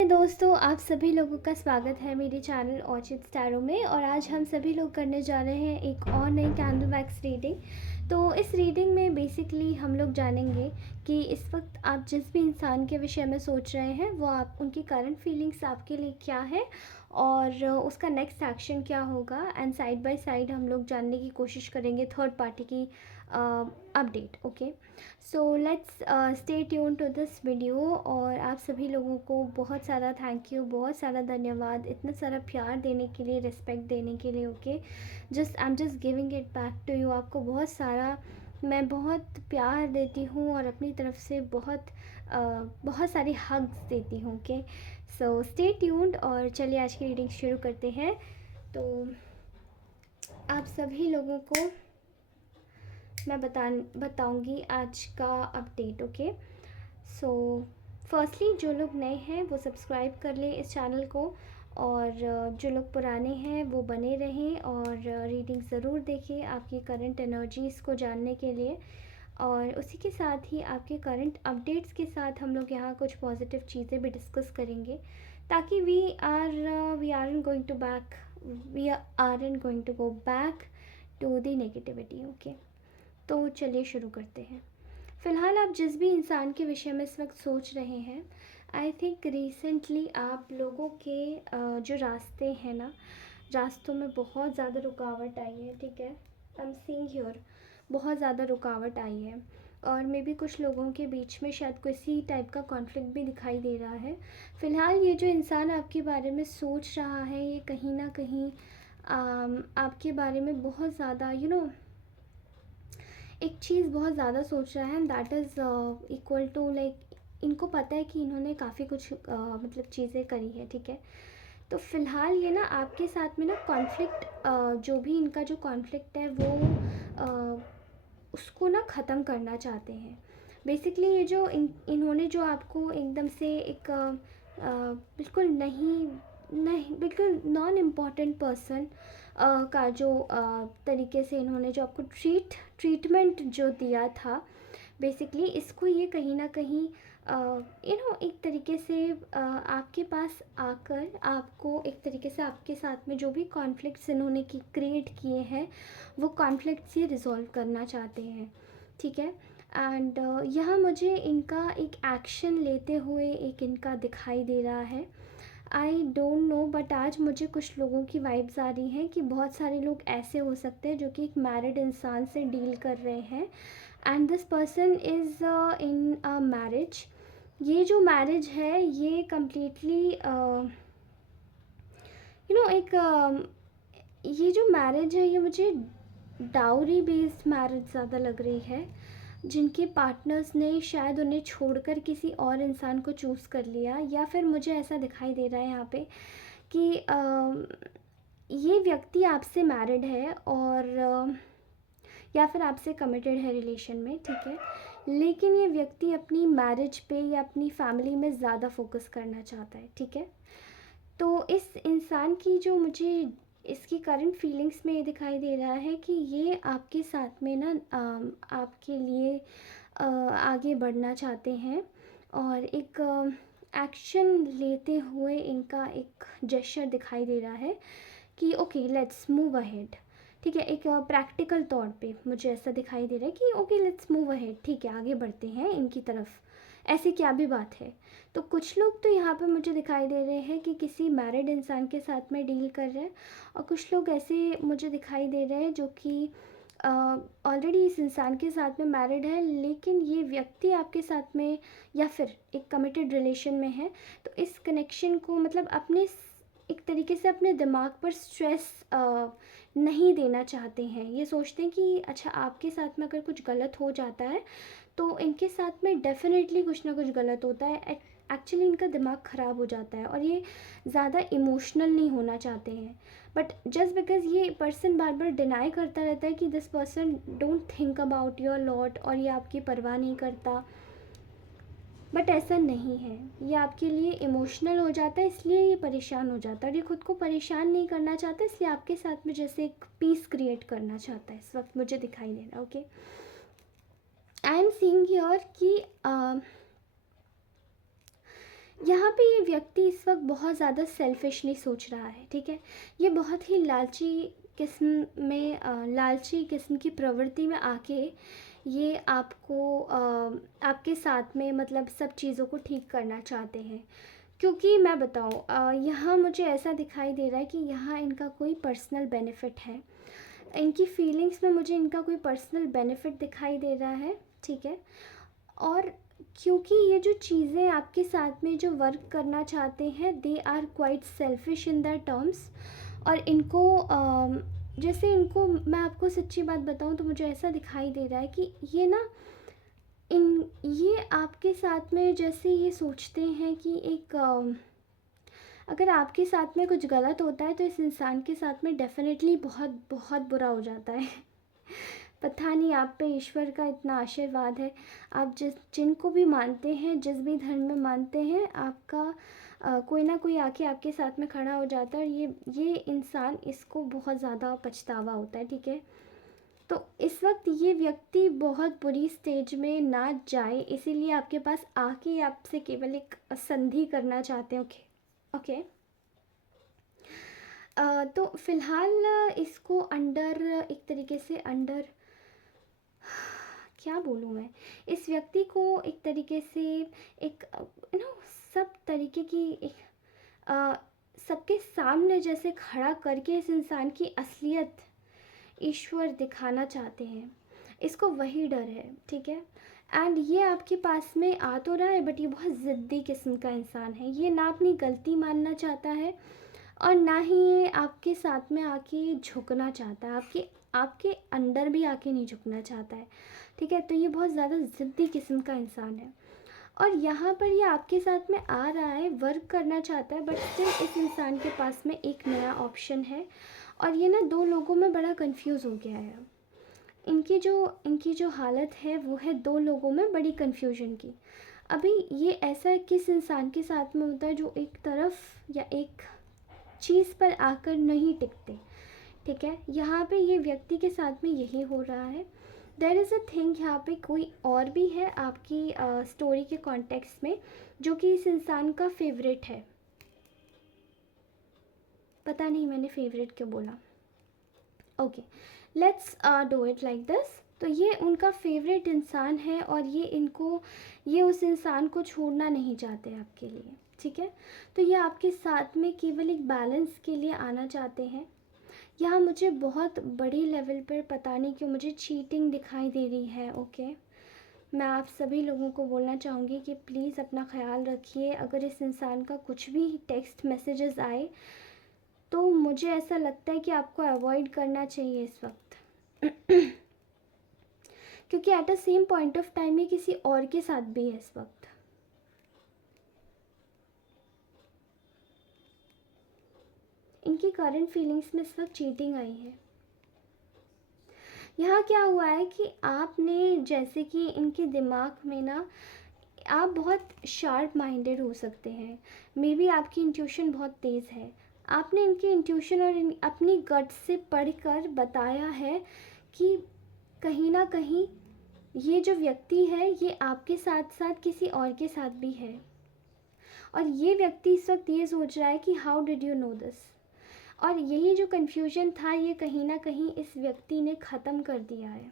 दोस्तों, आप सभी लोगों का स्वागत है मेरे चैनल ऑर्चिड स्टैरो में। और आज हम सभी लोग करने जा रहे हैं एक और नई कैंडल वैक्स रीडिंग। तो इस रीडिंग में बेसिकली हम लोग जानेंगे कि इस वक्त आप जिस भी इंसान के विषय में सोच रहे हैं वो आप उनकी करंट फीलिंग्स आपके लिए क्या है और उसका नेक्स्ट एक्शन क्या होगा। एंड साइड बाय साइड हम लोग जानने की कोशिश करेंगे थर्ड पार्टी की update. Okay, so let's stay tune to this video. और आप सभी लोगों को बहुत सारा थैंक यू, बहुत सारा धन्यवाद इतना सारा प्यार देने के लिए, रिस्पेक्ट देने के लिए। Okay, I am just giving it back to you. आपको बहुत सारा मैं बहुत प्यार देती हूँ और अपनी तरफ से बहुत सारी हग्स देती हूँ। ओके, सो स्टे ट्यून्ड और चलिए आज की रीडिंग शुरू करते हैं। तो आप सभी लोगों को मैं बताऊंगी आज का अपडेट। ओके, सो फर्स्टली जो लोग नए हैं वो सब्सक्राइब कर लें इस चैनल को, और जो लोग पुराने हैं वो बने रहें और रीडिंग ज़रूर देखें आपकी करंट एनर्जीज़ को जानने के लिए। और उसी के साथ ही आपके करंट अपडेट्स के साथ हम लोग यहाँ कुछ पॉजिटिव चीज़ें भी डिस्कस करेंगे, ताकि we are going to go back to the negativity. Okay, तो चलिए शुरू करते हैं। फ़िलहाल आप जिस भी इंसान के विषय में इस वक्त सोच रहे हैं, आई थिंक रिसेंटली आप लोगों के जो रास्ते हैं ना, रास्तों में बहुत ज़्यादा रुकावट आई है। ठीक है, आई एम सीइंग हियर बहुत ज़्यादा रुकावट आई है। और मे बी कुछ लोगों के बीच में शायद किसी टाइप का कॉन्फ्लिक्ट भी दिखाई दे रहा है। फ़िलहाल ये जो इंसान आपके बारे में सोच रहा है, ये कहीं ना कहीं आपके बारे में बहुत ज़्यादा एक चीज़ बहुत ज़्यादा सोच रहा है। And that is equal to like इनको पता है कि इन्होंने काफ़ी कुछ मतलब चीज़ें करी है। ठीक है, तो फ़िलहाल ये ना आपके साथ में ना कॉन्फ्लिक्ट, जो भी इनका जो कॉन्फ्लिक्ट है वो उसको ना ख़त्म करना चाहते हैं। बेसिकली ये जो इन्होंने जो आपको एकदम से एक बिल्कुल नहीं नहीं बिल्कुल नॉन इम्पॉर्टेंट पर्सन का जो तरीके से इन्होंने जो आपको ट्रीटमेंट जो दिया था, बेसिकली इसको ये कहीं ना कहीं एक तरीके से आपके पास आकर आपको एक तरीके से आपके साथ में जो भी कॉन्फ्लिक्ट्स इन्होंने क्रिएट किए हैं वो कॉन्फ्लिक्ट्स ये रिज़ॉल्व करना चाहते हैं। ठीक है, एंड यहाँ मुझे इनका एक एक्शन लेते हुए एक इनका दिखाई दे रहा है। आई डोंट नो, बट आज मुझे कुछ लोगों की वाइब्स आ रही हैं कि बहुत सारे लोग ऐसे हो सकते हैं जो कि एक मैरिड इंसान से डील कर रहे हैं, and this person is in a marriage. ये जो मैरिज है ये कम्प्लीटली एक ये जो मैरिज है ये मुझे डाउरी बेस्ड मैरिज ज़्यादा लग रही है, जिनके पार्टनर्स ने शायद उन्हें छोड़कर किसी और इंसान को चूज़ कर लिया। या फिर मुझे ऐसा दिखाई दे रहा है यहाँ पे कि ये व्यक्ति आपसे मैरिड है और या फिर आपसे कमिटेड है रिलेशन में। ठीक है, लेकिन ये व्यक्ति अपनी मैरिज पे या अपनी फैमिली में ज़्यादा फोकस करना चाहता है। ठीक है, तो इस इंसान की जो मुझे इसकी करंट फीलिंग्स में ये दिखाई दे रहा है कि ये आपके साथ में ना आपके लिए आगे बढ़ना चाहते हैं, और एक एक्शन लेते हुए इनका एक जेस्चर दिखाई दे रहा है कि ओके लेट्स मूव अहेड। ठीक है, एक प्रैक्टिकल तौर पे मुझे ऐसा दिखाई दे रहा है कि ओके लेट्स मूव अहेड, ठीक है आगे बढ़ते हैं इनकी तरफ, ऐसी क्या भी बात है। तो कुछ लोग तो यहाँ पे मुझे दिखाई दे रहे हैं कि किसी मैरिड इंसान के साथ में डील कर रहे हैं, और कुछ लोग ऐसे मुझे दिखाई दे रहे हैं जो कि ऑलरेडी इस इंसान के साथ में मैरिड है, लेकिन ये व्यक्ति आपके साथ में या फिर एक कमिटेड रिलेशन में है। तो इस कनेक्शन को मतलब एक तरीके से अपने दिमाग पर स्ट्रेस नहीं देना चाहते हैं। ये सोचते हैं कि अच्छा आपके साथ में अगर कुछ गलत हो जाता है तो इनके साथ में डेफिनेटली कुछ ना कुछ गलत होता है। एक्चुअली इनका दिमाग ख़राब हो जाता है और ये ज़्यादा इमोशनल नहीं होना चाहते हैं। बट जस्ट बिकॉज ये पर्सन बार बार डिनाई करता रहता है कि this person don't think about your lot, और ये आपकी परवाह नहीं करता, बट ऐसा नहीं है। ये आपके लिए इमोशनल हो जाता है, इसलिए ये परेशान हो जाता है, और ये खुद को परेशान नहीं करना चाहता, इसलिए आपके साथ में जैसे एक पीस क्रिएट करना चाहता है। इस वक्त मुझे दिखाई दे रहा है। Okay, I am seeing here कि यहाँ पे ये व्यक्ति इस वक्त बहुत ज़्यादा सेल्फिशली सोच रहा है, ठीक है। ये बहुत ही लालची किस्म में लालची किस्म की प्रवृत्ति में आके ये आपको आपके साथ में मतलब सब चीज़ों को ठीक करना चाहते हैं। क्योंकि मैं बताऊँ, यहाँ मुझे ऐसा दिखाई दे रहा है कि यहाँ इनका कोई पर्सनल बेनिफिट है। इनकी फीलिंग्स में मुझे इनका कोई पर्सनल बेनिफिट दिखाई दे रहा है, ठीक है। और क्योंकि ये जो चीज़ें आपके साथ में जो वर्क करना चाहते हैं, they are quite selfish in that terms. और इनको जैसे इनको, मैं आपको सच्ची बात बताऊं तो मुझे ऐसा दिखाई दे रहा है कि ये ना, इन ये आपके साथ में जैसे ये सोचते हैं कि एक अगर आपके साथ में कुछ गलत होता है तो इस इंसान के साथ में डेफिनेटली बहुत बहुत बुरा हो जाता है। पता नहीं आप पे ईश्वर का इतना आशीर्वाद है, आप जिनको भी मानते हैं, जिस भी धर्म में मानते हैं, आपका कोई ना कोई आके आपके साथ में खड़ा हो जाता है। और ये इंसान, इसको बहुत ज़्यादा पछतावा होता है, ठीक है। तो इस वक्त ये व्यक्ति बहुत बुरी स्टेज में ना जाए, इसीलिए आपके पास आके आपसे केवल एक संधि करना चाहते हैं। Okay okay. तो फ़िलहाल इसको अंडर, एक तरीके से अंडर, क्या बोलूँ मैं, इस व्यक्ति को एक तरीके से एक सब तरीके की एक सबके सामने जैसे खड़ा करके इस इंसान की असलियत ईश्वर दिखाना चाहते हैं। इसको वही डर है, ठीक है। एंड ये आपके पास में आ तो रहा है, बट ये बहुत ज़िद्दी किस्म का इंसान है। ये ना अपनी गलती मानना चाहता है और ना ही ये आपके साथ में आके झुकना चाहता है, आपके आपके अंदर भी आके नहीं झुकना चाहता है, ठीक है। तो ये बहुत ज़्यादा ज़िद्दी किस्म का इंसान है। और यहाँ पर ये आपके साथ में आ रहा है, वर्क करना चाहता है, बट स्टिल इस इंसान के पास में एक नया ऑप्शन है। और ये ना दो लोगों में बड़ा कंफ्यूज हो गया है। इनकी जो हालत है वो है दो लोगों में बड़ी कन्फ्यूजन की। अभी ये ऐसा किस इंसान के साथ में होता है जो एक तरफ या एक चीज़ पर आकर नहीं टिकते, ठीक है। यहाँ पे ये व्यक्ति के साथ में यही हो रहा है। देयर इज़ अ थिंग, यहाँ पे कोई और भी है आपकी स्टोरी के कॉन्टेक्स्ट में जो कि इस इंसान का फेवरेट है। पता नहीं मैंने फेवरेट क्यों बोला। Okay, let's do it like this. तो ये उनका फेवरेट इंसान है और ये उस इंसान को छोड़ना नहीं चाहते आपके लिए, ठीक है। तो ये आपके साथ में केवल एक बैलेंस के लिए आना चाहते हैं। यहाँ मुझे बहुत बड़ी लेवल पर पता नहीं क्यों मुझे चीटिंग दिखाई दे रही है। ओके, मैं आप सभी लोगों को बोलना चाहूँगी कि प्लीज़ अपना ख्याल रखिए। अगर इस इंसान का कुछ भी टेक्स्ट मैसेजेस आए तो मुझे ऐसा लगता है कि आपको अवॉइड करना चाहिए इस वक्त। क्योंकि at a same point of time ये किसी और के साथ भी है इस वक्त। इनकी करंट फीलिंग्स में इस वक्त चीटिंग आई है। यहाँ क्या हुआ है कि आपने, जैसे कि इनके दिमाग में ना, आप बहुत शार्प माइंडेड हो सकते हैं, मे बी आपकी इंट्यूशन बहुत तेज़ है। आपने इनकी इंट्यूशन और अपनी गट से पढ़कर बताया है कि कहीं ना कहीं ये जो व्यक्ति है ये आपके साथ साथ किसी और के साथ भी है। और ये व्यक्ति इस वक्त ये सोच रहा है कि how did you know this. और यही जो कन्फ्यूजन था ये कहीं ना कहीं इस व्यक्ति ने ख़त्म कर दिया है।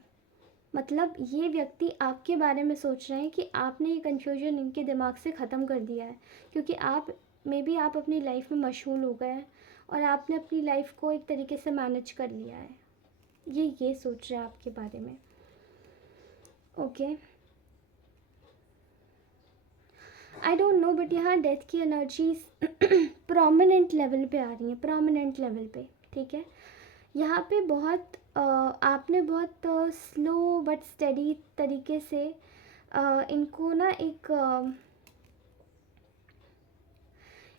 मतलब ये व्यक्ति आपके बारे में सोच रहे हैं कि आपने ये कन्फ्यूजन इनके दिमाग से ख़त्म कर दिया है। क्योंकि आप, मे बी आप अपनी लाइफ में मशगूल हो गए हैं और आपने अपनी लाइफ को एक तरीके से मैनेज कर लिया है। ये सोच रहे हैं आपके बारे में। Okay, I don't no, but यहाँ डेथ की एनर्जीज प्रोमिनेंट लेवल पे आ रही हैं, प्रोमिनेंट लेवल पे, ठीक है। यहाँ पे बहुत आपने बहुत स्लो बट स्टेडी तरीके से इनको ना एक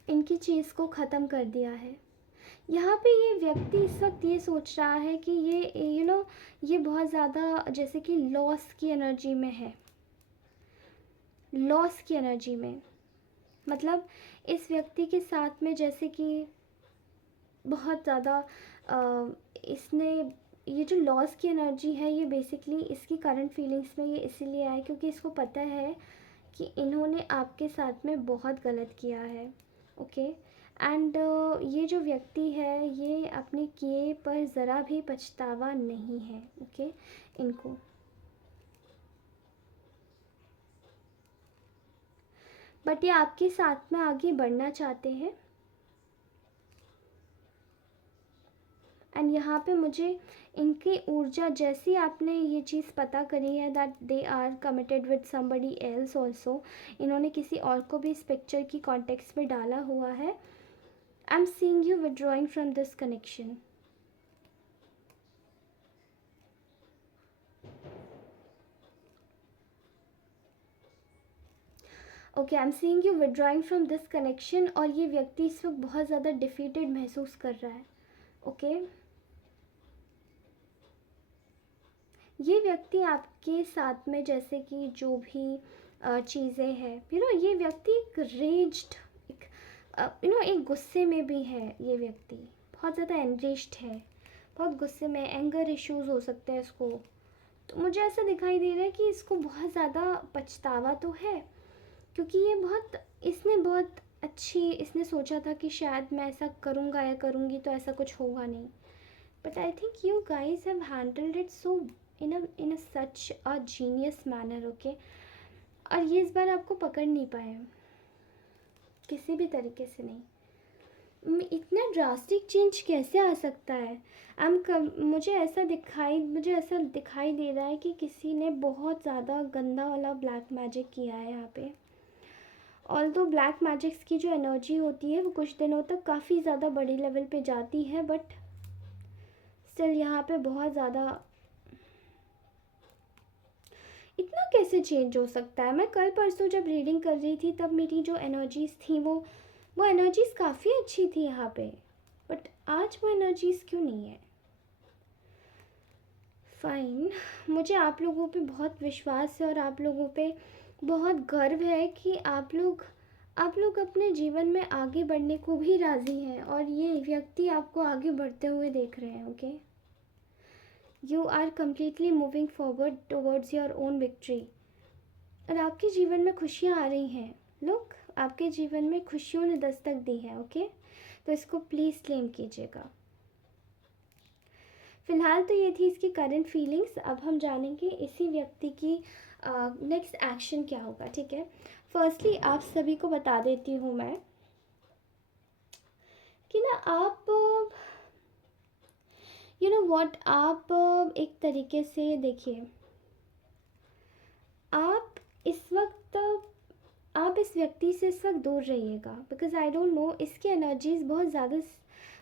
इनकी चीज़ को ख़त्म कर दिया है। यहाँ पे ये व्यक्ति इस वक्त ये सोच रहा है कि ये ये बहुत ज़्यादा जैसे कि लॉस की एनर्जी में है, लॉस की एनर्जी में। मतलब इस व्यक्ति के साथ में जैसे कि बहुत ज़्यादा इसने, ये जो लॉस की एनर्जी है ये बेसिकली इसकी करंट फीलिंग्स में ये इसीलिए आए क्योंकि इसको पता है कि इन्होंने आपके साथ में बहुत गलत किया है, ओके। एंड ये जो व्यक्ति है ये अपने किए पर ज़रा भी पछतावा नहीं है, ओके, इनको। बट ये आपके साथ में आगे बढ़ना चाहते हैं। एंड यहाँ पे मुझे इनकी ऊर्जा, जैसी आपने ये चीज़ पता करी है that they are committed with somebody else also, इन्होंने किसी और को भी इस पिक्चर की कॉन्टेक्स्ट में डाला हुआ है। I am seeing you withdrawing from this connection. Okay, I am seeing you withdrawing from this connection. और ये व्यक्ति इस वक्त बहुत ज़्यादा डिफीटेड महसूस कर रहा है, ओके। ये व्यक्ति आपके साथ में जैसे कि जो भी चीज़ें हैं, ये व्यक्ति एक रेज्ड, एक एक गुस्से में भी है। ये व्यक्ति बहुत ज़्यादा एनरेज्ड है, बहुत गुस्से में, एंगर इश्यूज हो सकते हैं इसको। तो मुझे ऐसा दिखाई दे रहा है कि इसको बहुत ज़्यादा पछतावा तो है, क्योंकि ये इसने सोचा था कि शायद मैं ऐसा करूँगा या करूँगी तो ऐसा कुछ होगा नहीं। But I think you guys have handled it so in a such a genius manner, okay। और ये इस बार आपको पकड़ नहीं पाए किसी भी तरीके से नहीं। इतना ड्रास्टिक चेंज कैसे आ सकता है? मुझे ऐसा दिखाई दे रहा है कि किसी ने बहुत ज़्यादा गंदा वाला ब्लैक मैजिक किया है यहाँ पे। ऑल्दो ब्लैक मैजिक्स की जो एनर्जी होती है वो कुछ दिनों तक काफ़ी ज़्यादा बड़े लेवल पे जाती है, बट स्टिल यहाँ पे बहुत ज़्यादा, इतना कैसे चेंज हो सकता है? मैं कल परसों जब रीडिंग कर रही थी तब मेरी जो एनर्जीज़ थी वो एनर्जीज़ काफ़ी अच्छी थी यहाँ पे, बट आज वो एनर्जीज़ क्यों नहीं है? फाइन, मुझे आप लोगों पे बहुत विश्वास है और आप लोगों पे बहुत गर्व है कि आप लोग अपने जीवन में आगे बढ़ने को भी राज़ी हैं और ये व्यक्ति आपको आगे बढ़ते हुए देख रहे हैं, okay. You are completely moving forward towards your own victory. और आपके जीवन में खुशियाँ आ रही हैं। लोग, आपके जीवन में खुशियों ने दस्तक दी है, ओके। तो इसको प्लीज़ क्लेम कीजिएगा। फ़िलहाल तो ये थी इसकी करंट फीलिंग्स। अब हम जानेंगे इसी व्यक्ति की नेक्स्ट एक्शन क्या होगा, ठीक है। फर्स्टली आप सभी को बता देती हूँ मैं कि ना आप आप एक तरीके से देखिए, आप इस व्यक्ति से इस वक्त दूर रहिएगा, बिकॉज आई डोंट नो, इसकी एनर्जीज़ बहुत ज़्यादा,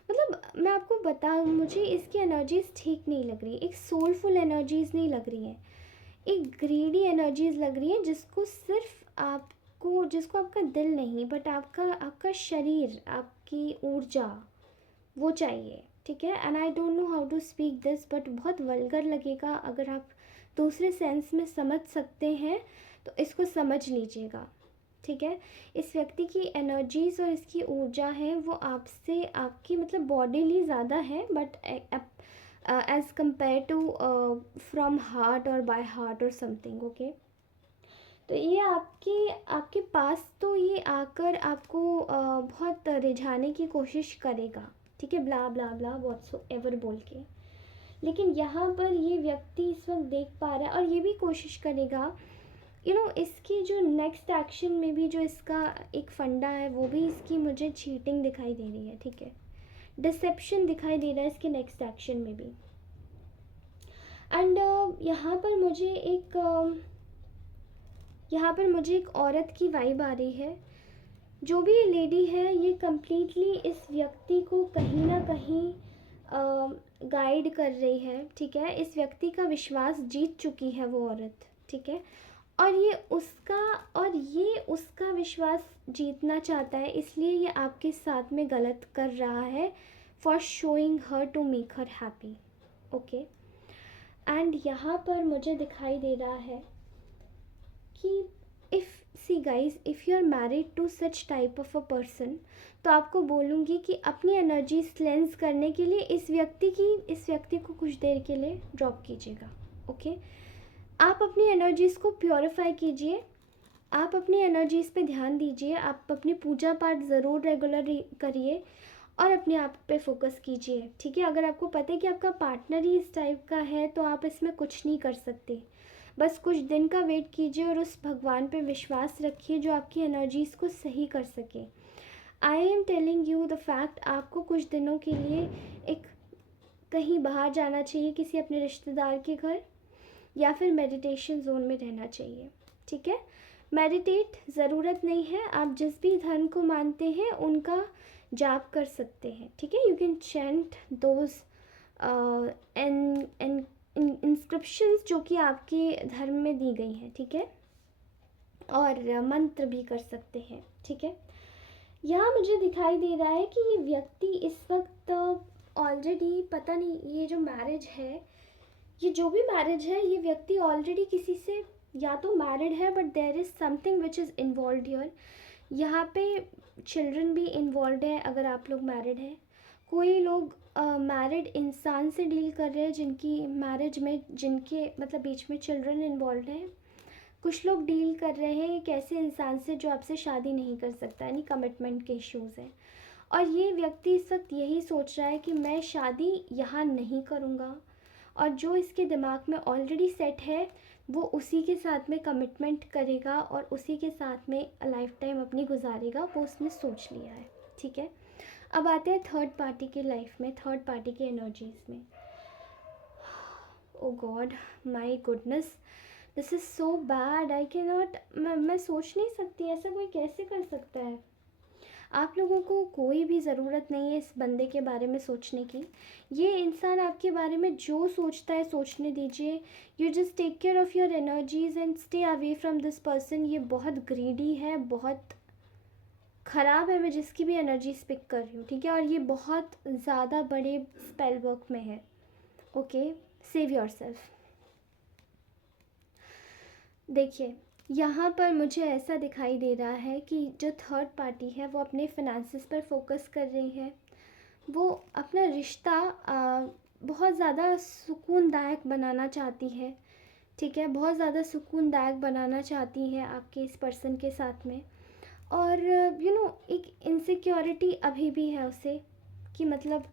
मतलब मैं आपको बताऊँ, मुझे इसकी एनर्जीज़ ठीक नहीं लग रही। एक सोलफुल एनर्जीज़ नहीं लग रही हैं, एक ग्रीडी एनर्जीज़ लग रही है जिसको आपका दिल नहीं, बट आपका शरीर, आपकी ऊर्जा वो चाहिए, ठीक है। And I don't know how to speak this, but बहुत वल्गर लगेगा। अगर आप दूसरे सेंस में समझ सकते हैं तो इसको समझ लीजिएगा, ठीक है। इस व्यक्ति की एनर्जीज़ और इसकी ऊर्जा है वो आपसे, आपकी मतलब बॉडीली ज़्यादा है, but as compare to from heart और बाय हार्ट और समथिंग, ओके। तो ये आपके पास तो ये आकर आपको बहुत रिझाने की कोशिश करेगा, ठीक है, ब्ला ब्ला ब्ला व्हाट्सएवर बोल के। लेकिन यहाँ पर ये व्यक्ति इस वक्त देख पा रहा है और ये भी कोशिश करेगा, इसकी जो नेक्स्ट एक्शन में भी जो इसका एक फंडा है वो भी इसकी मुझे चीटिंग दिखाई दे रही है, ठीक है, डिसेप्शन दिखाई दे रहा है इसके नेक्स्ट एक्शन में भी। एंड यहाँ पर मुझे एक औरत की वाइब आ रही है। जो भी ये लेडी है ये कम्प्लीटली इस व्यक्ति को कहीं ना कहीं गाइड कर रही है, ठीक है। इस व्यक्ति का विश्वास जीत चुकी है वो औरत, ठीक है। और ये उसका विश्वास जीतना चाहता है, इसलिए ये आपके साथ में गलत कर रहा है, for showing her to make her happy, okay. And यहाँ पर मुझे दिखाई दे रहा है कि see guys, if you are married to such type of a person, तो आपको बोलूँगी कि अपनी एनर्जी क्लेंस करने के लिए इस व्यक्ति को कुछ देर के लिए ड्रॉप कीजिएगा, ओके। आप अपनी एनर्जीज़ को प्योरीफाई कीजिए, आप अपनी एनर्जीज़ पे ध्यान दीजिए, आप अपनी पूजा पाठ ज़रूर रेगुलर करिए और अपने आप पे फोकस कीजिए, ठीक है। अगर आपको पता है कि आपका पार्टनर ही इस टाइप का है तो आप इसमें कुछ नहीं कर सकते। बस कुछ दिन का वेट कीजिए और उस भगवान पे विश्वास रखिए जो आपकी एनर्जीज़ को सही कर सके। I am telling you the fact, आपको कुछ दिनों के लिए एक कहीं बाहर जाना चाहिए, किसी अपने रिश्तेदार के घर, या फिर मेडिटेशन जोन में रहना चाहिए, ठीक है। मेडिटेट ज़रूरत नहीं है, आप जिस भी धर्म को मानते हैं उनका जाप कर सकते हैं, ठीक है। You can chant those an inscriptions जो कि आपके धर्म में दी गई हैं, ठीक है, और मंत्र भी कर सकते हैं, ठीक है। यहाँ मुझे दिखाई दे रहा है कि ये व्यक्ति इस वक्त ऑलरेडी, पता नहीं ये जो मैरिज है, ये जो भी मैरिज है, ये व्यक्ति ऑलरेडी किसी से या तो मैरिड है, but there is something which is involve here. यहाँ पे चिल्ड्रन भी इन्वॉल्व है अगर आप लोग मैरिड हैं। कोई लोग मैरिड इंसान से डील कर रहे हैं जिनकी मैरिज में, जिनके मतलब बीच में चिल्ड्रन इन्वॉल्व हैं। कुछ लोग डील कर रहे हैं एक ऐसे इंसान से जो आपसे शादी नहीं कर सकता, यानी कमिटमेंट के इश्यूज़ हैं। और ये व्यक्ति इस वक्त यही सोच रहा है कि मैं शादी यहाँ नहीं करूँगा, और जो इसके दिमाग में ऑलरेडी सेट है वो उसी के साथ में कमिटमेंट करेगा और उसी के साथ में लाइफ टाइम अपनी गुजारेगा, वो उसने सोच लिया है, ठीक है। अब आते हैं थर्ड पार्टी के लाइफ में, थर्ड पार्टी के एनर्जीज़ में। Oh god, my goodness, this is so bad, I can not, मैं सोच नहीं सकती, ऐसा कोई कैसे कर सकता है। आप लोगों को कोई भी ज़रूरत नहीं है इस बंदे के बारे में सोचने की। ये इंसान आपके बारे में जो सोचता है सोचने दीजिए। You just take care of your energies and stay away from this person. ये बहुत ग्रीडी है, बहुत ख़राब है, मैं जिसकी भी एनर्जीज पिक कर रही हूँ, ठीक है। और ये बहुत ज़्यादा बड़े स्पेल वर्क में है, ओके। Save your self. देखिए, यहाँ पर मुझे ऐसा दिखाई दे रहा है कि जो थर्ड पार्टी है वो अपने फिनेंसेस पर फोकस कर रही है। वो अपना रिश्ता बहुत ज़्यादा सुकूनदायक बनाना चाहती है, ठीक है। बहुत ज़्यादा सुकूनदायक बनाना चाहती है आपके इस पर्सन के साथ में। और एक इनसिक्योरिटी अभी भी है उसे कि मतलब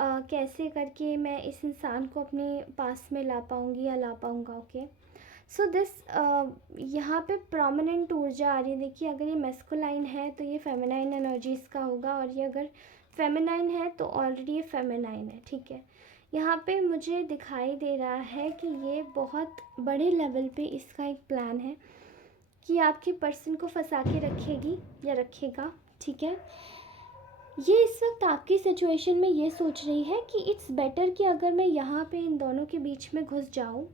कैसे करके मैं इस इंसान को अपने पास में ला पाऊँगी या ला पाऊँगा, ओके। सो दिस यहाँ पे प्रोमिनेंट ऊर्जा आ रही है। देखिए, अगर ये मैस्कुलाइन है तो ये फेमिनाइन एनर्जीज़ का होगा, और ये अगर फेमिनाइन है तो ऑलरेडी ये फेमिनाइन है, ठीक है। यहाँ पे मुझे दिखाई दे रहा है कि ये बहुत बड़े लेवल पे इसका एक प्लान है कि आपके पर्सन को फंसा के रखेगी या रखेगा, ठीक है। ये इस वक्त आपकी सिचुएशन में ये सोच रही है कि इट्स बेटर कि अगर मैं यहाँ पे इन दोनों के बीच में घुस जाऊँ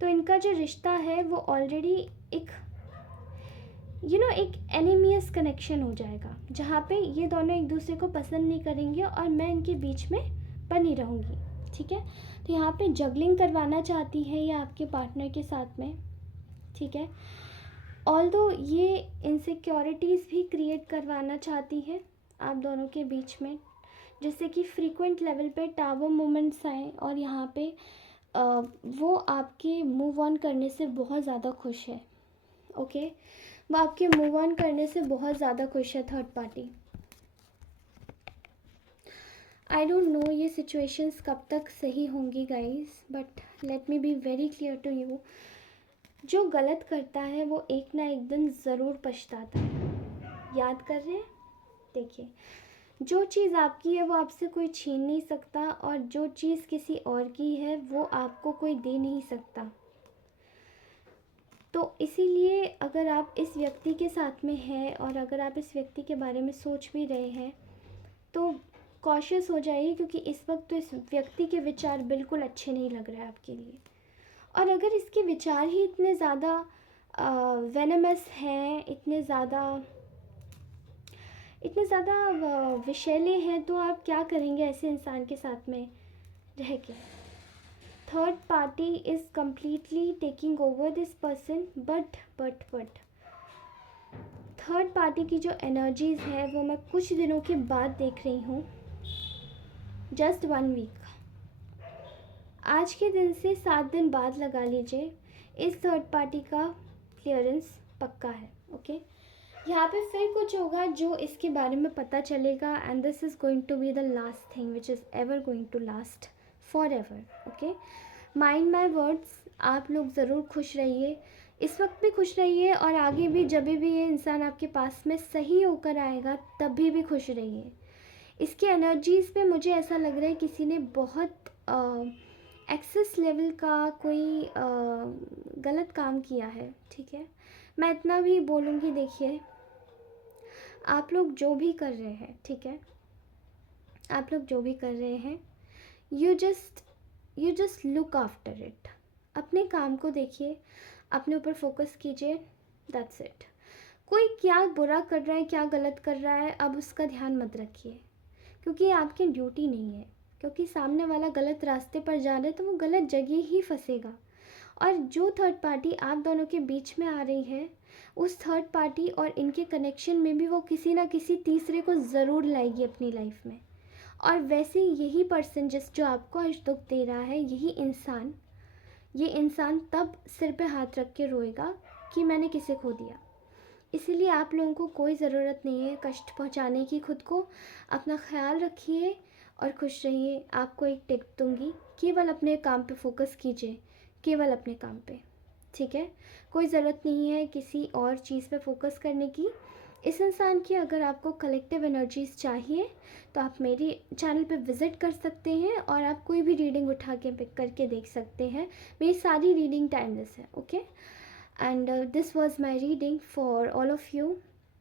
तो इनका जो रिश्ता है वो ऑलरेडी एक एक एनिमियस कनेक्शन हो जाएगा, जहाँ पे ये दोनों एक दूसरे को पसंद नहीं करेंगे और मैं इनके बीच में बनी रहूँगी, ठीक है। तो यहाँ पे जगलिंग करवाना चाहती है ये आपके पार्टनर के साथ में, ठीक है। ऑल्दो ये इनसिक्योरिटीज़ भी क्रिएट करवाना चाहती है आप दोनों के बीच में, जिससे कि फ्रीक्वेंट लेवल पे टावर मोमेंट्स आए, और यहाँ पे वो आपके मूव ऑन करने से बहुत ज़्यादा खुश है, ओके। वो आपके मूव ऑन करने से बहुत ज़्यादा खुश है third party. I don't know ये सिचुएशंस कब तक सही होंगी guys, but let me be very clear to you, जो गलत करता है वो एक ना एक दिन ज़रूर पछताता है। याद कर रहे हैं? देखिए, जो चीज़ आपकी है वो आपसे कोई छीन नहीं सकता, और जो चीज़ किसी और की है वो आपको कोई दे नहीं सकता। तो इसीलिए अगर आप इस व्यक्ति के साथ में हैं और अगर आप इस व्यक्ति के बारे में सोच भी रहे हैं तो कॉशियस हो जाइए, क्योंकि इस वक्त तो इस व्यक्ति के विचार बिल्कुल अच्छे नहीं लग रहे हैं आपके लिए। और अगर इसके विचार ही इतने ज़्यादा वेनमस हैं, इतने ज़्यादा विषैले हैं, तो आप क्या करेंगे ऐसे इंसान के साथ में रह के। Third party is completely taking over this person, but third party की जो एनर्जीज़ है वो मैं कुछ दिनों के बाद देख रही हूँ, जस्ट 1 वीक, आज के दिन से 7 दिन बाद लगा लीजिए, इस थर्ड पार्टी का क्लियरेंस पक्का है। ओके, यहाँ पे फिर कुछ होगा जो इसके बारे में पता चलेगा, and this is going to be the last thing which is ever going to last forever. Okay, mind my words. आप लोग ज़रूर खुश रहिए, इस वक्त भी खुश रहिए, और आगे भी जब भी ये इंसान आपके पास में सही होकर आएगा तभी भी खुश रहिए। इसकी एनर्जीज़ पे मुझे ऐसा लग रहा है किसी ने बहुत एक्सेस लेवल का कोई गलत काम किया है। ठीक है, मैं इतना भी बोलूँगी, देखिए आप लोग जो भी कर रहे हैं, ठीक है, आप लोग जो भी कर रहे हैं, you just look after it. अपने काम को देखिए, अपने ऊपर फोकस कीजिए, दैट्स इट। कोई क्या बुरा कर रहा है, क्या गलत कर रहा है, अब उसका ध्यान मत रखिए, क्योंकि ये आपकी ड्यूटी नहीं है। क्योंकि सामने वाला गलत रास्ते पर जा रहा है तो वो गलत जगह ही फंसेगा। और जो थर्ड पार्टी आप दोनों के बीच में आ रही है, उस थर्ड पार्टी और इनके कनेक्शन में भी वो किसी ना किसी तीसरे को ज़रूर लाएगी अपनी लाइफ में। और वैसे यही पर्सन जो आपको आज दुख दे रहा है, ये इंसान तब सिर पे हाथ रख के रोएगा कि मैंने किसे खो दिया। इसीलिए आप लोगों को कोई ज़रूरत नहीं है कष्ट पहुंचाने की खुद को। अपना ख्याल रखिए और खुश रहिए। आपको एक टिप दूंगी, केवल अपने काम पे फोकस कीजिए, केवल अपने काम पे। ठीक है, कोई ज़रूरत नहीं है किसी और चीज़ पे फोकस करने की। इस इंसान की अगर आपको कलेक्टिव एनर्जीज़ चाहिए तो आप मेरी चैनल पे विज़िट कर सकते हैं, और आप कोई भी रीडिंग उठा के पिक करके देख सकते हैं। मेरी सारी रीडिंग टाइमलेस है। Okay, and this was my reading for all of you.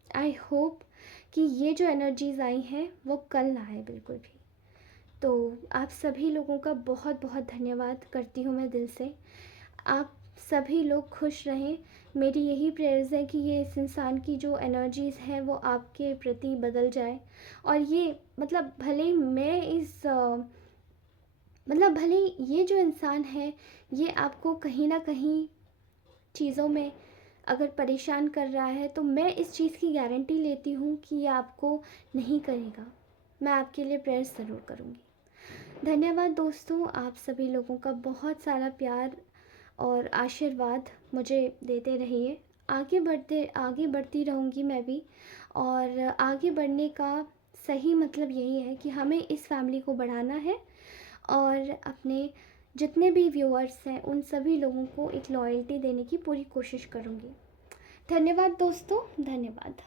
I hope कि ये जो एनर्जीज़ आई हैं वो कल ना आए बिल्कुल भी। तो आप सभी लोगों का बहुत बहुत धन्यवाद करती हूँ मैं दिल से। आप सभी लोग खुश रहें। मेरी यही प्रेयर्स है कि ये इस इंसान की जो एनर्जीज़ हैं वो आपके प्रति बदल जाए, और ये मतलब भले मैं इस मतलब भले ये जो इंसान है ये आपको कहीं ना कहीं चीज़ों में अगर परेशान कर रहा है, तो मैं इस चीज़ की गारंटी लेती हूँ कि ये आपको नहीं करेगा। मैं आपके लिए प्रेयर्स ज़रूर करूँगी। धन्यवाद दोस्तों, आप सभी लोगों का बहुत सारा प्यार और आशीर्वाद मुझे देते रहिए। आगे बढ़ती रहूँगी मैं भी, और आगे बढ़ने का सही मतलब यही है कि हमें इस फैमिली को बढ़ाना है, और अपने जितने भी व्यूअर्स हैं उन सभी लोगों को एक लॉयल्टी देने की पूरी कोशिश करूँगी। धन्यवाद दोस्तों, धन्यवाद।